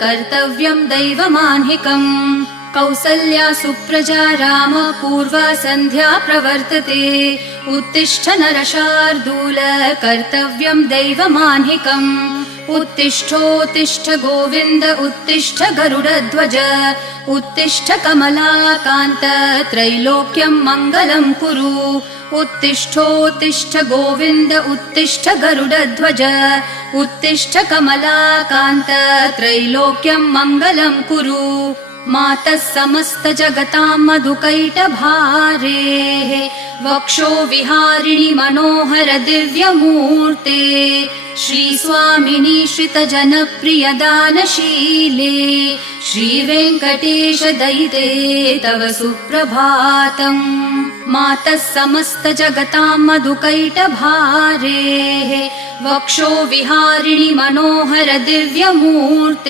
कर्तव्यं दैवमान्हिकम् कौसल्या सुप्रजा राम पूर्वा सन्ध्या प्रवर्तते उत्तिष्ठ नरशार्दूल कर्तव्यं दैवमान्हिकम् उत्तिष्ठोत्तिष्ठ गोविन्द उत्तिष्ठ गरुडध्वज उत्तिष्ठ कमलाकान्त त्रैलोक्यं मङ्गलं कुरु उत्तिष्ठोत्तिष्ठ गोविन्द उत्तिष्ठ गरुडध्वज उत्तिष्ठ कमलाकान्त त्रैलोक्यं मङ्गलं कुरु मातः समस्त जगतां मधुकैटभारेः वक्षो विहारिणि मनोहर दिव्यमूर्ते श्रीस्वामिनि श्रितजनप्रिय दानशीले श्रीवेङ्कटेश दयिते तव सुप्रभातम् मातः समस्त जगतां मधुकैटभारेः वक्षो विहारिणि मनोहर दिव्यमूर्ते